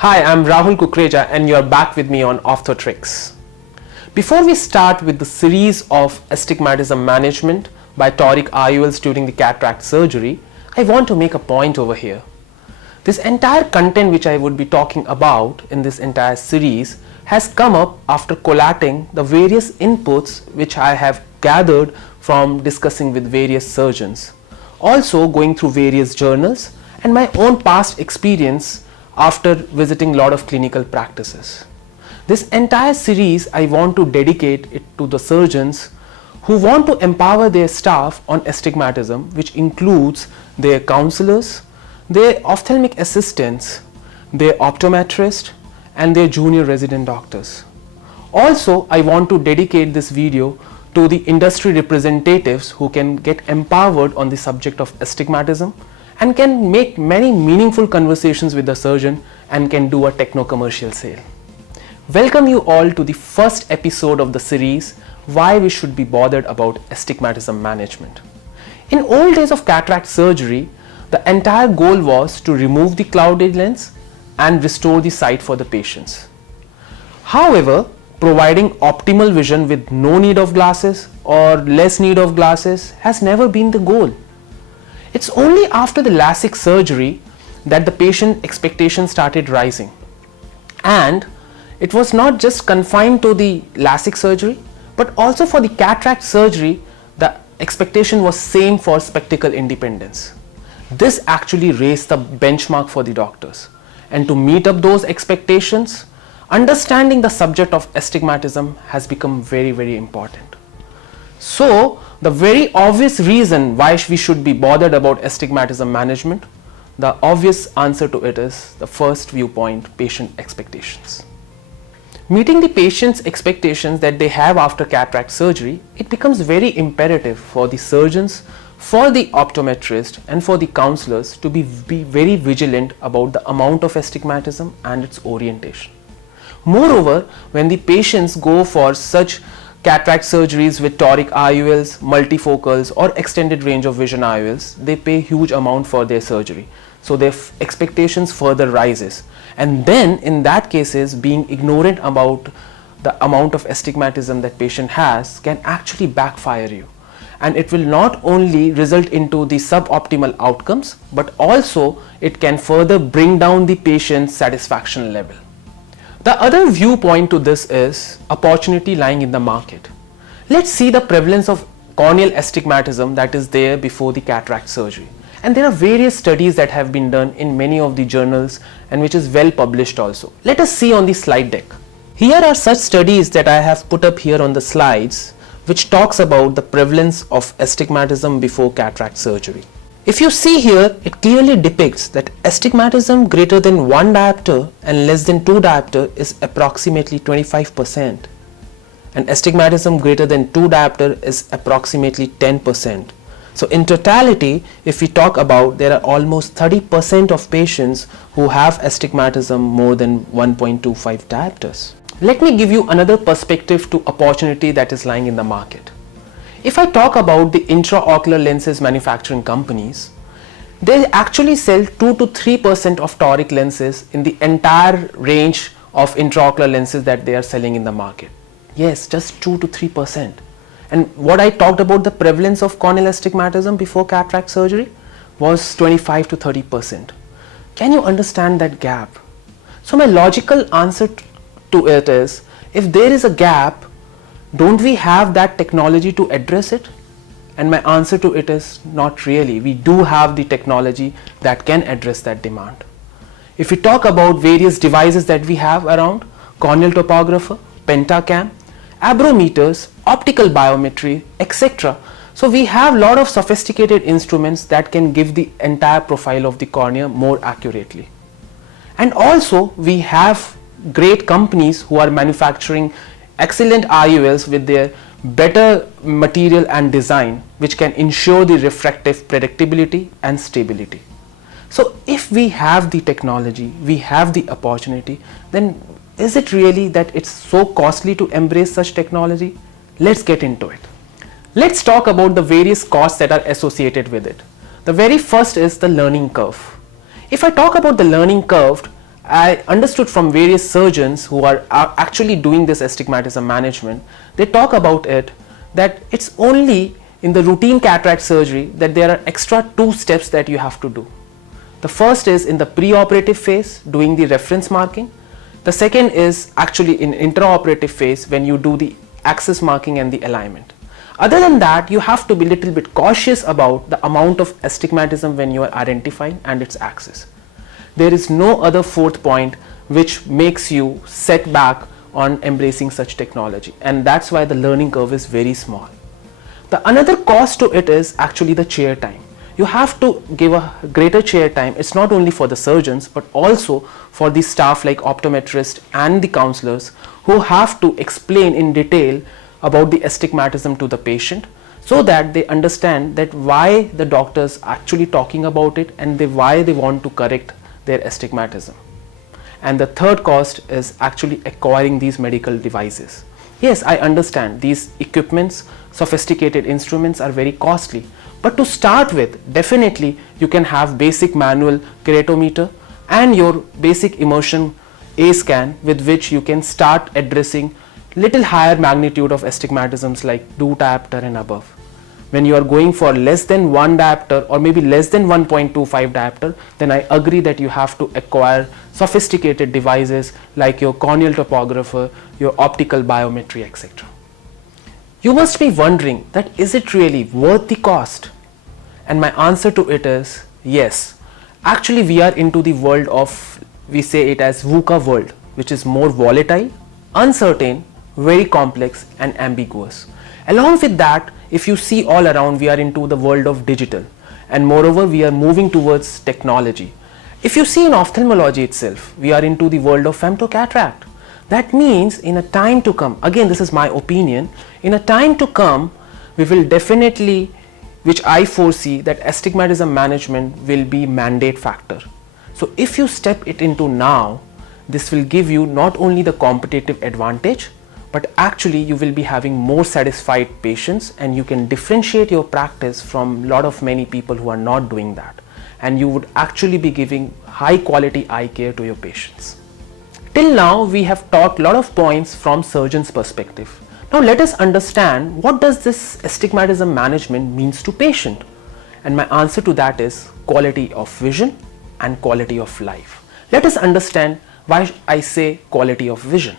Hi, I'm Rahul Kukreja and you're back with me on Orthotricks. Before we start with the series of Astigmatism Management by toric IOLs during the cataract surgery, I want to make a point over here. This entire content which I would be talking about in this entire series has come up after collating the various inputs which I have gathered from discussing with various surgeons, also going through various journals and my own past experience after visiting a lot of clinical practices. This entire series I want to dedicate it to the surgeons who want to empower their staff on astigmatism, which includes their counselors, their ophthalmic assistants, their optometrist and their junior resident doctors. Also, I want to dedicate this video to the industry representatives who can get empowered on the subject of astigmatism and can make many meaningful conversations with the surgeon and can do a techno-commercial sale. Welcome you all to the first episode of the series, Why We Should Be Bothered About Astigmatism Management. In old days of cataract surgery, the entire goal was to remove the clouded lens and restore the sight for the patients. However, providing optimal vision with no need of glasses or less need of glasses has never been the goal. It's only after the LASIK surgery that the patient expectations started rising. And it was not just confined to the LASIK surgery, but also for the cataract surgery, the expectation was same for spectacle independence. This actually raised the benchmark for the doctors. And to meet up those expectations, understanding the subject of astigmatism has become very, very important. So, the very obvious reason why we should be bothered about astigmatism management, the obvious answer to it is the first viewpoint, patient expectations. Meeting the patient's expectations that they have after cataract surgery, it becomes very imperative for the surgeons, for the optometrist and for the counselors to be very vigilant about the amount of astigmatism and its orientation. Moreover, when the patients go for such cataract surgeries with toric IOLs, multifocals or extended range of vision IOLs, they pay huge amount for their surgery. So their expectations further rises. And then in that cases, being ignorant about the amount of astigmatism that patient has can actually backfire you. And it will not only result into the suboptimal outcomes, but also it can further bring down the patient's satisfaction level. The other viewpoint to this is opportunity lying in the market. Let's see the prevalence of corneal astigmatism that is there before the cataract surgery. And there are various studies that have been done in many of the journals and which is well published also. Let us see on the slide deck. Here are such studies that I have put up here on the slides which talks about the prevalence of astigmatism before cataract surgery. If you see here, it clearly depicts that astigmatism greater than 1 diopter and less than 2 diopter is approximately 25%, and astigmatism greater than 2 diopter is approximately 10%. So in totality, if we talk about, there are almost 30% of patients who have astigmatism more than 1.25 diopters. Let me give you another perspective to opportunity that is lying in the market. If I talk about the intraocular lenses manufacturing companies, they actually sell 2 to 3% of toric lenses in the entire range of intraocular lenses that they are selling in the market. Yes, just 2 to 3%. And what I talked about the prevalence of corneal astigmatism before cataract surgery was 25 to 30%. Can you understand that gap? So my logical answer to it is, if there is a gap, don't we have that technology to address it? And my answer to it is not really. We do have the technology that can address that demand. If we talk about various devices that we have around, corneal topographer, pentacam, abrometers, optical biometry, etc. So we have a lot of sophisticated instruments that can give the entire profile of the cornea more accurately. And also we have great companies who are manufacturing excellent IOLs with their better material and design, which can ensure the refractive predictability and stability. So if we have the technology, we have the opportunity, then is it really that it's so costly to embrace such technology? Let's get into it. Let's talk about the various costs that are associated with it. The very first is the learning curve. If I talk about the learning curve, I understood from various surgeons who are actually doing this astigmatism management, they talk about it that it's only in the routine cataract surgery that there are extra 2 steps that you have to do. The first is in the preoperative phase, doing the reference marking. The second is actually in intraoperative phase when you do the axis marking and the alignment. Other than that, you have to be a little bit cautious about the amount of astigmatism when you are identifying and its axis. There is no other 4th point which makes you set back on embracing such technology, and that's why the learning curve is very small. The another cost to it is actually the chair time. You have to give a greater chair time. It's not only for the surgeons but also for the staff like optometrists and the counselors who have to explain in detail about the astigmatism to the patient, so that they understand that why the doctors actually talking about it and why they want to correct their astigmatism. And the third cost is actually acquiring these medical devices. Yes, I understand these equipments, sophisticated instruments are very costly, but to start with, definitely you can have basic manual keratometer and your basic immersion A scan, with which you can start addressing little higher magnitude of astigmatisms like 2 diopter and above. When you are going for less than 1 diopter or maybe less than 1.25 diopter, then I agree that you have to acquire sophisticated devices like your corneal topographer, your optical biometry, etc. You must be wondering that is it really worth the cost? And my answer to it is yes. Actually, we are into the world of, we say it as VUCA world, which is more volatile, uncertain, very complex and ambiguous. Along with that, if you see all around, we are into the world of digital, and moreover we are moving towards technology. If you see in ophthalmology itself, we are into the world of femtocataract. That means in a time to come, again this is my opinion, in a time to come we will definitely, which I foresee, that astigmatism management will be mandate factor. So if you step it into now, this will give you not only the competitive advantage, but actually you will be having more satisfied patients, and you can differentiate your practice from lot of many people who are not doing that, and you would actually be giving high quality eye care to your patients. Till now we have talked a lot of points from surgeon's perspective. Now let us understand what does this astigmatism management means to patient, and my answer to that is quality of vision and quality of life. Let us understand why I say quality of vision.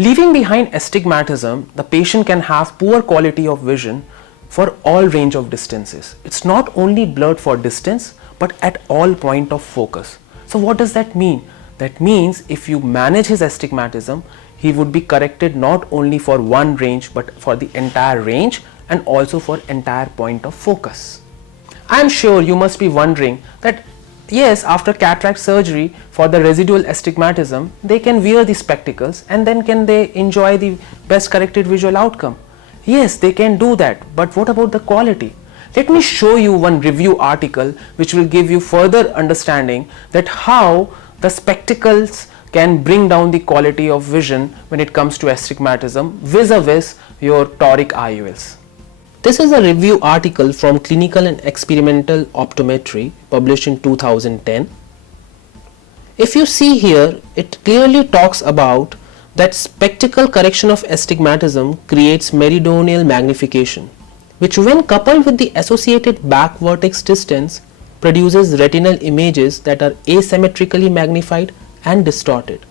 Leaving behind astigmatism, the patient can have poor quality of vision for all range of distances. It's not only blurred for distance, but at all point of focus. So what does that mean? That means if you manage his astigmatism, he would be corrected not only for one range, but for the entire range and also for entire point of focus. I am sure you must be wondering that yes, after cataract surgery for the residual astigmatism, they can wear the spectacles and then can they enjoy the best corrected visual outcome? Yes, they can do that, but what about the quality? Let me show you one review article which will give you further understanding that how the spectacles can bring down the quality of vision when it comes to astigmatism vis-a-vis your toric IOLs. This is a review article from Clinical and Experimental Optometry published in 2010. If you see here, it clearly talks about that spectacle correction of astigmatism creates meridional magnification, which when coupled with the associated back vertex distance produces retinal images that are asymmetrically magnified and distorted.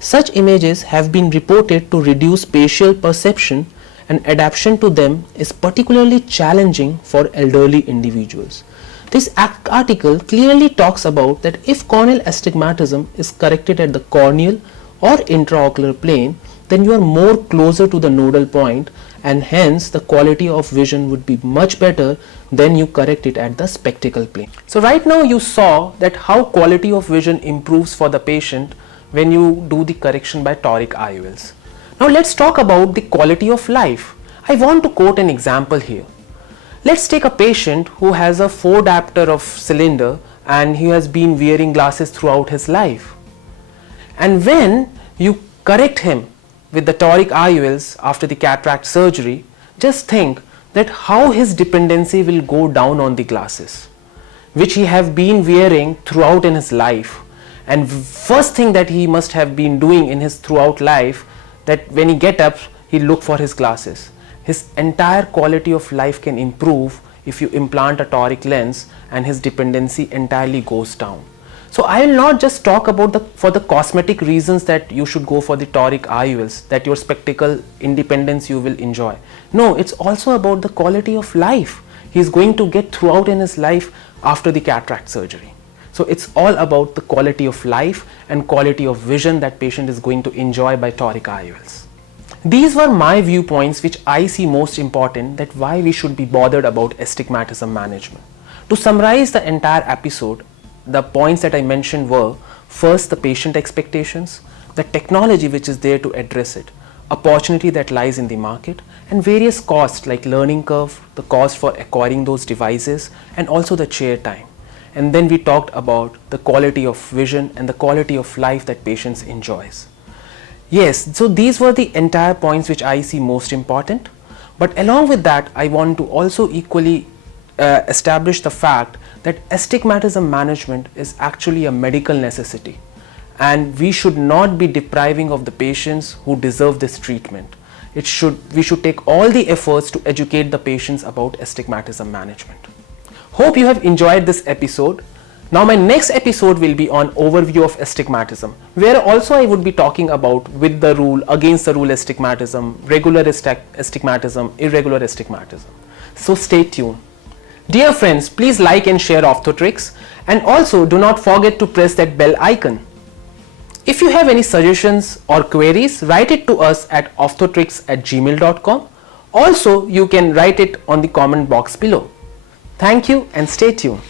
Such images have been reported to reduce spatial perception, and adaptation to them is particularly challenging for elderly individuals. This article clearly talks about that if corneal astigmatism is corrected at the corneal or intraocular plane, then you are more closer to the nodal point, and hence the quality of vision would be much better than you correct it at the spectacle plane. So right now you saw that how quality of vision improves for the patient when you do the correction by toric IOLs. Now let's talk about the quality of life. I want to quote an example here. Let's take a patient who has a 4 diopter of cylinder and he has been wearing glasses throughout his life. And when you correct him with the toric IOLs after the cataract surgery, just think that how his dependency will go down on the glasses, which he have been wearing throughout in his life. and first thing that he must have been doing in his throughout life, that when he get up, he look for his glasses. His entire quality of life can improve if you implant a toric lens, and his dependency entirely goes down. So I will not just talk about for the cosmetic reasons that you should go for the toric IOLs, that your spectacle independence you will enjoy. No, it's also about the quality of life he is going to get throughout in his life after the cataract surgery. So it's all about the quality of life and quality of vision that patient is going to enjoy by toric IOLs. These were my viewpoints which I see most important, that why we should be bothered about astigmatism management. To summarize the entire episode, the points that I mentioned were: first, the patient expectations, the technology which is there to address it, opportunity that lies in the market, and various costs like learning curve, the cost for acquiring those devices, and also the chair time. And then we talked about the quality of vision and the quality of life that patients enjoys. Yes, so these were the entire points which I see most important. But along with that, I want to also equally establish the fact that astigmatism management is actually a medical necessity, and we should not be depriving of the patients who deserve this treatment. We should take all the efforts to educate the patients about astigmatism management. Hope you have enjoyed this episode. Now my next episode will be on overview of astigmatism, where also I would be talking about with the rule, against the rule astigmatism, regular astigmatism, irregular astigmatism. So stay tuned. Dear friends, please like and share Optotrix, and also do not forget to press that bell icon. If you have any suggestions or queries, write it to us at optotrix@gmail.com. Also, you can write it on the comment box below. Thank you and stay tuned.